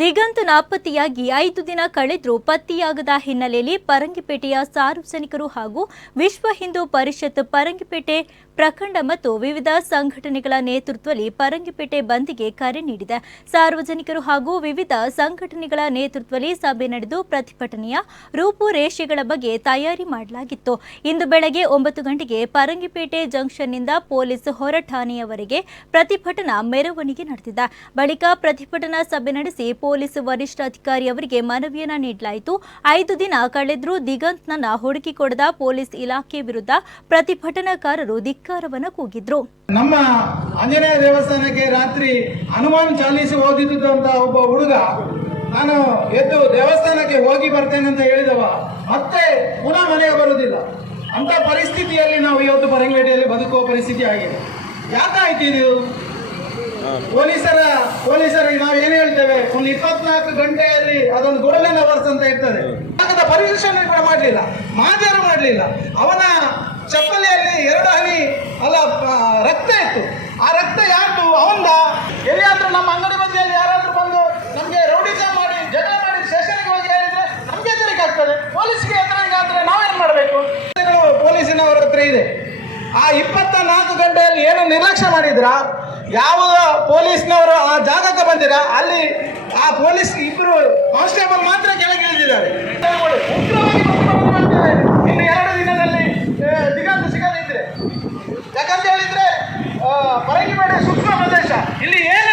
ದಿಗಂತ್ ನಾಪತ್ತೆಯಾಗಿ ಐದು ದಿನ ಕಳೆದರೂ ಪತ್ತೆಯಾಗದ ಹಿನ್ನೆಲೆಯಲ್ಲಿ ಪರಂಗಿಪೇಟೆಯ ಸಾರ್ವಜನಿಕರು ಹಾಗೂ ವಿಶ್ವ ಹಿಂದೂ ಪರಿಷತ್ ಪರಂಗಿಪೇಟೆ ಪ್ರಖಂಡ ಮತ್ತು ವಿವಿಧ ಸಂಘಟನೆಗಳ ನೇತೃತ್ವದಲ್ಲಿ ಪರಂಗಿಪೇಟೆ ಬಂದ್ಗೆ ಕರೆ ನೀಡಿದೆ. ಸಾರ್ವಜನಿಕರು ಹಾಗೂ ವಿವಿಧ ಸಂಘಟನೆಗಳ ನೇತೃತ್ವದಲ್ಲಿ ಸಭೆ ನಡೆದು ಪ್ರತಿಭಟನೆಯ ರೂಪುರೇಷೆಗಳ ಬಗ್ಗೆ ತಯಾರಿ ಮಾಡಲಾಗಿತ್ತು. ಇಂದು ಬೆಳಗ್ಗೆ ಒಂಬತ್ತು ಗಂಟೆಗೆ ಪರಂಗಿಪೇಟೆ ಜಂಕ್ಷನ್ನಿಂದ ಪೊಲೀಸ್ ಹೊರಠಾಣೆಯವರೆಗೆ ಪ್ರತಿಭಟನಾ ಮೆರವಣಿಗೆ ನಡೆದಿದೆ. ಬಳಿಕ ಪ್ರತಿಭಟನಾ ಸಭೆ ನಡೆಸಿ ಪೊಲೀಸ್ ವರಿಷ್ಠಾಧಿಕಾರಿ ಅವರಿಗೆ ಮನವಿಯನ್ನ ನೀಡಲಾಯಿತು. ಐದು ದಿನ ಕಳೆದರೂ ದಿಗಂತ್ನನ್ನ ಹುಡುಕಿಕೊಡದ ಪೊಲೀಸ್ ಇಲಾಖೆ ವಿರುದ್ಧ ಪ್ರತಿಭಟನಾಕಾರರು ಧಿಕ್ಕಾರವನ್ನು ಕೂಗಿದ್ರು. ನಮ್ಮ ಆಂಜನೇಯ ದೇವಸ್ಥಾನಕ್ಕೆ ರಾತ್ರಿ ಹನುಮಾನ್ ಚಾಲಿಸಿ ಓದಿದ್ದಂತ ಒಬ್ಬ ಹುಡುಗ, ನಾನು ಎದ್ದು ದೇವಸ್ಥಾನಕ್ಕೆ ಹೋಗಿ ಬರ್ತೇನೆ ಅಂತ ಹೇಳಿದವ. ಮತ್ತೆ ಪುನಃ ಮನೆಗೆ ಬರುವುದಿಲ್ಲ ಅಂತ ಪರಿಸ್ಥಿತಿಯಲ್ಲಿ ನಾವು ಇವತ್ತು ಪರಂಗೇಟೆಯಲ್ಲಿ ಬದುಕುವ ಪರಿಸ್ಥಿತಿ ಆಗಿದೆ. ಯಾಕಾಯ್ತು ಇದು? ಪೊಲೀಸರ, ಪೊಲೀಸರಿಗೆ ನಾವು ಏನು ಹೇಳ್ತೇವೆ? ಒಂದು ಇಪ್ಪತ್ನಾಲ್ಕು ಗಂಟೆಯಲ್ಲಿ ಅದೊಂದು ಗೋಲ್ಡನ್ ಅವರ್ಸ್ ಅಂತ ಇರ್ತದೆ. ಜಾಗದ ಪರಿಶೀಲನೆ ಕೂಡ ಮಾಡಲಿಲ್ಲ ಮಾಜಾರು ಮಾಡಲಿಲ್ಲ. ಅವನ ಚಪ್ಪಲಿಯಲ್ಲಿ ಎರಡು ಹನಿ, ಅಲ್ಲ ರಕ್ತ ಇತ್ತು. ಆ ರಕ್ತ ಯಾರ್ದು? ಅವಂದ. ಎಲ್ಲಿಯಾದ್ರೂ ನಮ್ಮ ಅಂಗಡಿ ಬದಿಯಲ್ಲಿ ಯಾರಾದ್ರೂ ಬಂದು ನಮಗೆ ರೌಡಿಸಂ ಮಾಡಿ, ಜಗಳ ಮಾಡಿ, ಸ್ಟೇಷನ್ಗೆ ಹೋಗಿ ಹೇಳಿದ್ರೆ ನಮ್ಗೆ ಹೆದರಿಕೆ ಆಗ್ತದೆ. ಪೊಲೀಸ್ಗೆ ಹೆದರಿಕೆ ಆದ್ರೆ ನಾವೇನ್ ಮಾಡಬೇಕು? ಪೊಲೀಸಿನವರ ಹತ್ರ ಇದೆ. ಆ ಇಪ್ಪತ್ತ ನಾಲ್ಕು ಗಂಟೆಯಲ್ಲಿ ಏನು ನಿರ್ಲಕ್ಷ್ಯ ಮಾಡಿದ್ರ? ಯಾವ ಪೊಲೀಸ್ನವರು ಆ ಜಾಗಕ್ಕೆ ಬಂದಿರ? ಅಲ್ಲಿ ಆ ಪೊಲೀಸ್ ಇಬ್ಬರು ಕಾನ್ಸ್ಟೇಬಲ್ ಮಾತ್ರ ಕೆಳಗಿಳಿದಿದ್ದಾರೆ ಇನ್ನು ಎರಡು ದಿನದಲ್ಲಿ ದಿಗಂತ ಸಿಗದಿದ್ರೆ ಯಾಕಂತ ಹೇಳಿದ್ರೆ ಪರಂಗಿಪೇಟೆ ಸುತ್ತ ಪ್ರದೇಶ ಇಲ್ಲಿ ಏನು